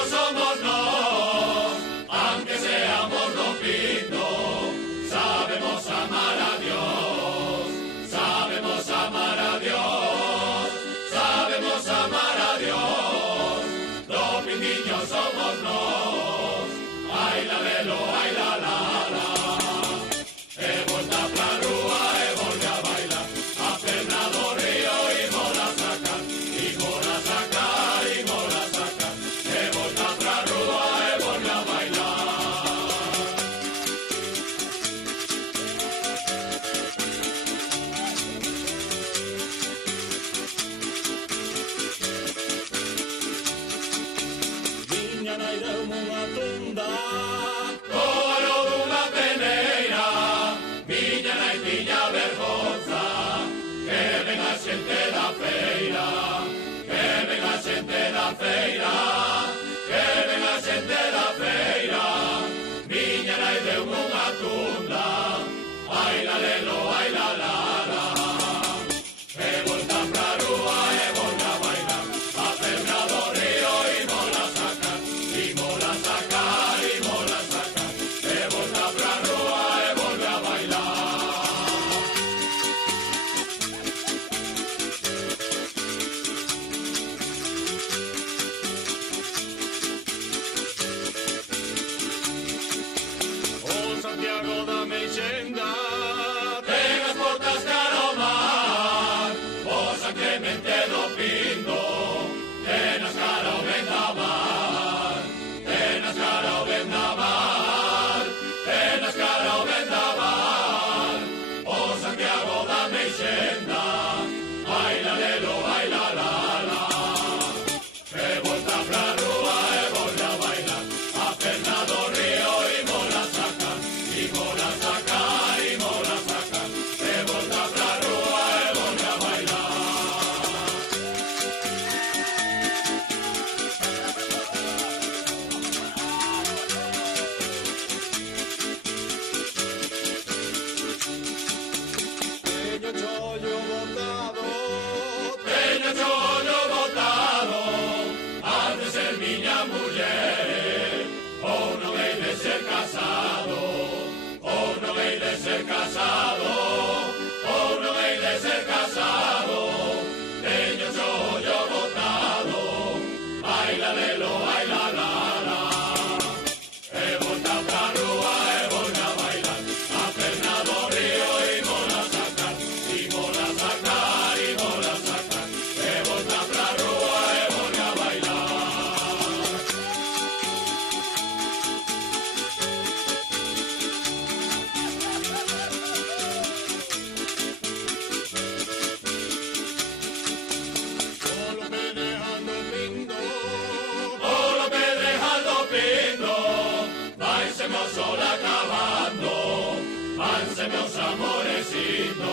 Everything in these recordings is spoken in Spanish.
niños somos nos, aunque seamos lopitos, sabemos amar a Dios, sabemos amar a Dios, sabemos amar a Dios. Los niños somos nos, ay la lelo, ay la la la. He volta pra rúa, he volve a bailar, a Fernando Río y mola sacar, y mola sacar, y mola sacar. He volta pra rúa, he volve a bailar. Viña nai deu-me unha tunda, coro dunha peneira, viña nai tiña vergonza, que ven a xente da feira, que ven a xente da feira, que ven a xente da feira, viña nai deu-me unha tunda, ai la lelo, ai la la la. He volta pra rúa, he volve a bailar, a Fernando Río y mola sacar, y mola sacar, y mola sacar. He volta pra rúa, he volve a bailar. Oh Santiago da Meixenda, ten as portas cara ao mar, o San Clemente do Pindo, ten as cara ao vendaval, ten as cara ao vendaval, ten as cara ao vendaval. O Santiago da Meixenda, ai la lelo, ai la la la. He volta pra rúa, he volve a bailar, a Fernando Río y mola sacar, y mola sacar, y mola sacar. He volta pra rúa, he volve a bailar. Teño chollo botado, teño chollo botado, has de ser miña muller, ou non hei de ser casado, ou non hei de ser casado, ou non hei de ser casado. Teño chollo botado, ai la lelo, ai la la la. He volta pra rúa, he volve a bailar, a Fernando Río y mola sacar, y mola sacar, y mola sacar. He volta pra rúa, he volve a bailar. Olo Pedrejaldo Pindo, olo Pedrejaldo Pindo, vanse meus sol acabando, vanse meus amoresindo,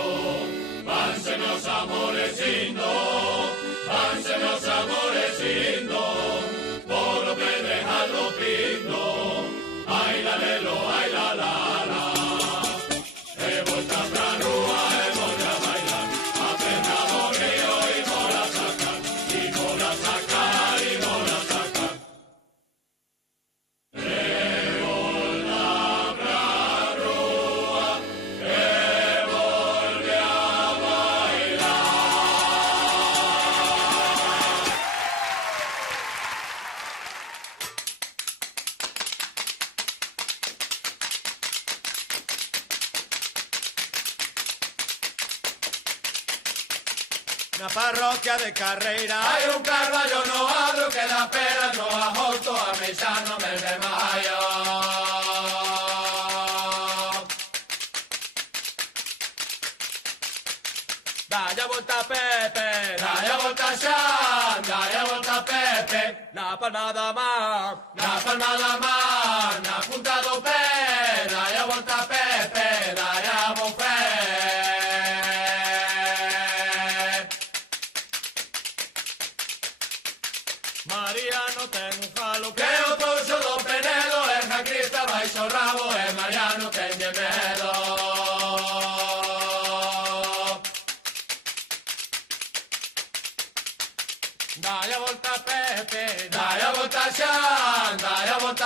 vanse meus amoresindo, vanse meus amoresindo, polo Pedrejaldo Pindo, ai la lelo, ai la la la. He volta pra rúa, he volve a bailar, a Fernando Río y mola sacar, y mola sacar, y mola sacar. He volta pra rúa, he volve a bailar. Na parroquia de Carreira hai un carballo no adro que dá peras no agosto a mexar no mes de maio. Dai a volta Pepe, dai a volta Xan, dai a volta Pepe, na palma da man, na palma da man, na punta do pé, dai a volta Pepe, dai a bo pé. Mariano ten un jalo que o touxo do Penedo, e a Crista baixo o rabo, e Mariano tenlle medo. Dai a volta Pepe, dai a volta Xan,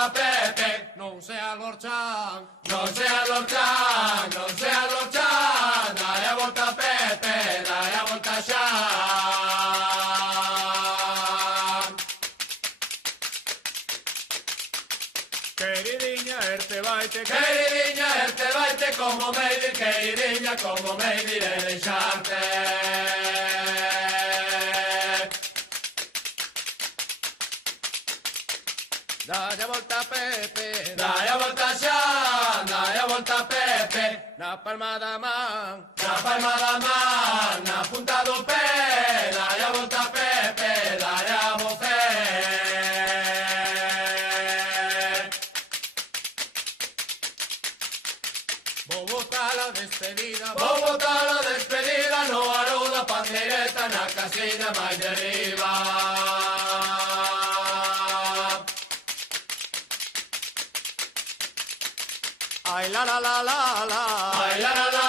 volta Pepe, non sea l'orcian, non sea l'orcian, non sea l'orcian, dai a volta Pepe, dai a volta Xan. queridinha, vaite, Queridinha, vaite como me dir, queridinha, como me diré deixarte. dai a volta Pepe, Dai a volta Xan, dai a volta Pepe, na palma da man, na palma da man, na punta do pé, dai a volta Pepe, dai a você. vou botar a despedida, Vou botar a despedida no aro da pandeireta na casina máis de arriba. ai la la la la la, Ai la la la